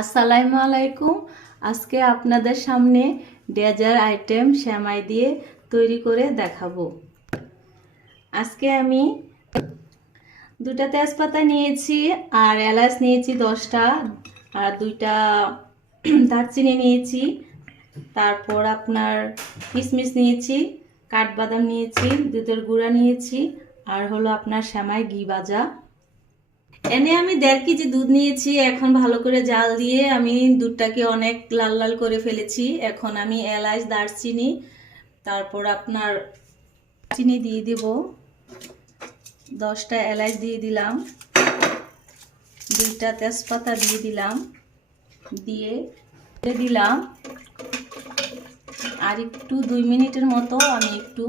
আসসালামু আলাইকুম। আজকে আপনাদের সামনে ডেজার্ট আইটেম সেমাই দিয়ে তৈরি করে দেখাবো। আজকে আমি দুটা তেজপাতা নিয়েছি আর এলাচ নিয়েছি 10টা আর দুইটা দারচিনি নিয়েছি। তারপর আপনার কিশমিশ নিয়েছি, কাঠবাদাম নিয়েছি, দুধের গুঁড়া নিয়েছি আর হলো আপনার সেমাই ঘি ভাজা। এনে আমি 1.5 কেজি দুধ নিয়েছি। এখন ভালো করে জাল দিয়ে আমি দুধটাকে অনেক লাল লাল করে ফেলেছি। এখন আমি এলাচ, দারচিনি, তারপর আপনার চিনি দিয়ে দিব। 10টা এলাচ দিয়ে দিলাম, 2টা তেজপাতা দিয়ে দিলাম, দিয়ে দিলাম আর একটু 2 মিনিটের মতো আমি একটু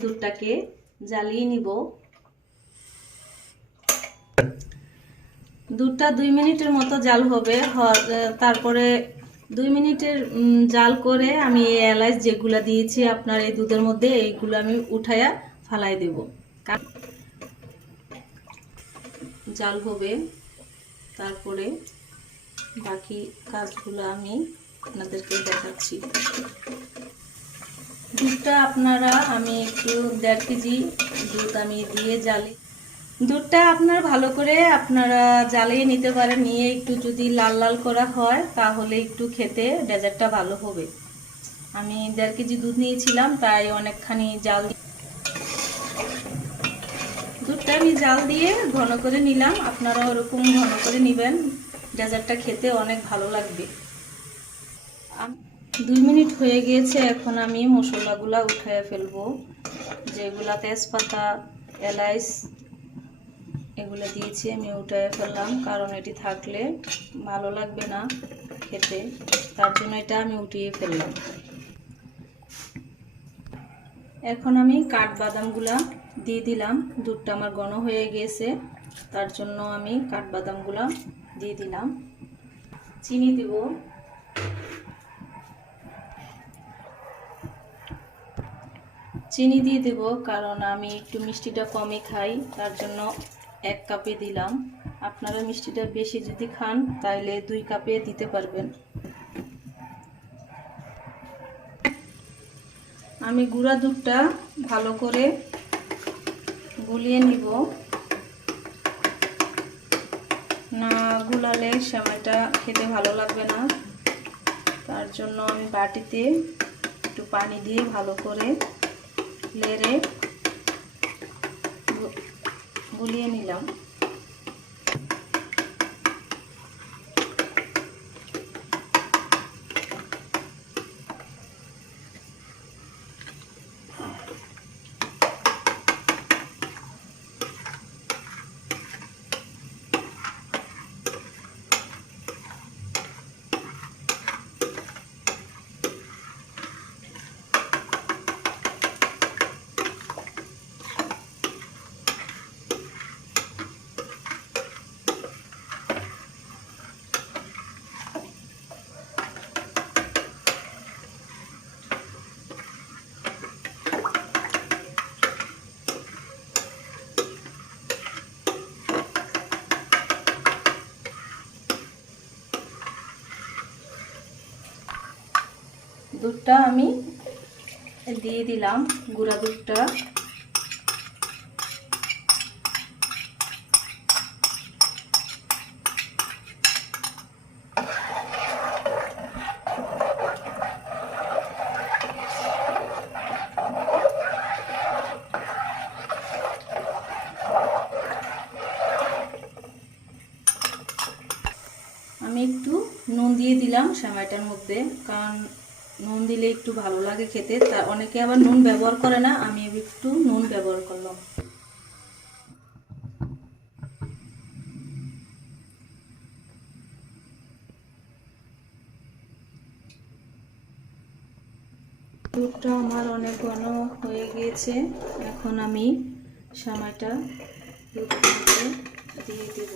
দুধটাকে জ্বালিয়ে নিব। দুধটা 2 মিনিটের মতো জাল হবে। তারপরে 2 মিনিটের জাল করে আমি এই এলাচ যেগুলো দিয়েছি আপনার এই দুধের মধ্যে, এইগুলো আমি উঠাইয়া ফালাই দেব। জাল হবে, তারপরে বাকি কাজগুলো আমি আপনাদেরকে দেখাচ্ছি। দুধটা আমি একটু 1.5 কেজি দুধ আমি দিয়ে জ্বালি। দুধটা আপনার ভালো করে আপনারা জ্বালিয়ে নিতে পারেন। নিয়ে একটু যদি লাল লাল করা হয় তাহলে একটু খেতে ডেজার্টটা ভালো হবে। আমি 1.5 কেজি দুধ নিয়েছিলাম, তাই অনেকখানি জাল দুধটা আমি জাল দিয়ে ঘন করে নিলাম। আপনারা ওরকম ঘন করে নেবেন, ডেজার্টটা খেতে অনেক ভালো লাগবে। 2 মিনিট হয়ে গিয়েছে। এখন আমি মশলাগুলা উঠিয়ে ফেলবো। যেগুলা তেজপাতা, এলাচ এগুলো দিয়েছি আমি উঠিয়ে ফেললাম, কারণ এটি থাকলে ভালো লাগবে না খেতে, তার জন্য এটা আমি উঠিয়ে ফেললাম। এখন আমি কাঠবাদামগুলা দিয়ে দিলাম। দুধটা আমার ঘন হয়ে গিয়েছে, তার জন্য আমি কাঠবাদামগুলা দিয়ে দিলাম। চিনি দিব, চিনি দিয়ে দেব কারণ আমি একটু মিষ্টিটা কমই খাই, তার জন্য 1 কাপে দিলাম। আপনারা মিষ্টিটা বেশি যদি খান তাহলে 2 কাপে দিতে পারবেন। আমি গুঁড়া দুধটা ভালো করে গুলিয়ে নিব। না গুলালে সেমাইটা খেতে ভালো লাগবে না, তার জন্য আমি বাটিতে একটু পানি দিয়ে ভালো করে নেড়ে গুলিয়ে নিলাম। দুধটা আমি দিয়ে দিলাম, গুঁড়া দুধটা। আমি একটু নুন দিয়ে দিলাম সেমাইটার মধ্যে, কারণ নুন দিলে একটু ভালো লাগে খেতে। তা অনেকে আবার নুন ব্যবহার করে না, আমি একটু নুন ব্যবহার করলাম। দুধটা আমার অনেক ঘন হয়ে গিয়েছে। এখন আমি সেমাইটা দুধের মধ্যে দিয়ে দেব।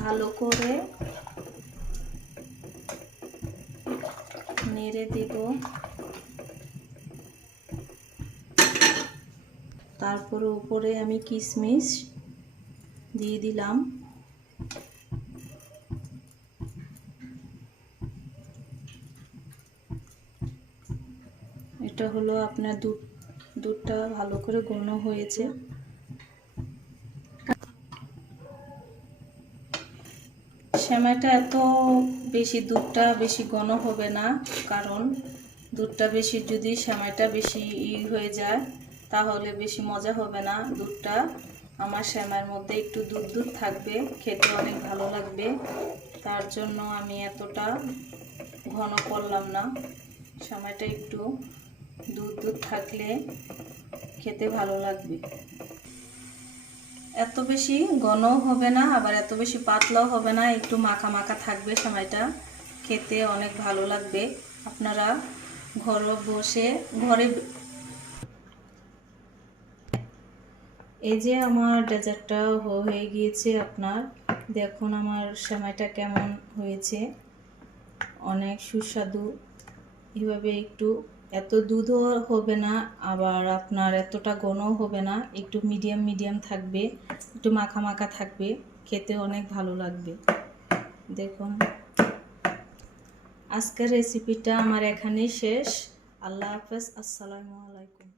ভালো করে নেড়ে দিব। তারপর উপরে আমি কিশমিশ দিয়ে দিলাম। এটা হলো আপনার দুধটা ভালো করে ঘন হয়েছে। সেমাইটা এত বেশি দুধটা বেশি ঘন হবে না, কারণ দুধটা বেশি যদি সেমাইটা বেশি হয়ে যায় তাহলে বেশি মজা হবে না। দুধটা আমার সেমাইয়ের মধ্যে একটু দুধ দুধ থাকবে, খেতে অনেক ভালো লাগবে। তার জন্য আমি এতটা ঘন করলাম না। সেমাইটা একটু দুধ দুধ থাকলে খেতে ভালো লাগবে। এত বেশি ঘনও হবে না, আবার এত বেশি পাতলাও হবে না, একটু মাখা মাখা থাকবে। সেমাইটা খেতে অনেক ভালো লাগবে। আপনারা ঘরে এই যে আমার ডেজার্টটা হয়ে গিয়েছে। আপনার দেখুন আমার সেমাইটা কেমন হয়েছে, অনেক সুস্বাদু। এভাবে একটু এত দুধও হবে না, আবার আপনার এতটা ঘনও হবে না, একটু মিডিয়াম মিডিয়াম থাকবে, একটু মাখা মাখা থাকবে, খেতে অনেক ভালো লাগবে। দেখুন আজকের রেসিপিটা আমার এখানেই শেষ। আল্লাহ হাফেজ, আসসালামু আলাইকুম।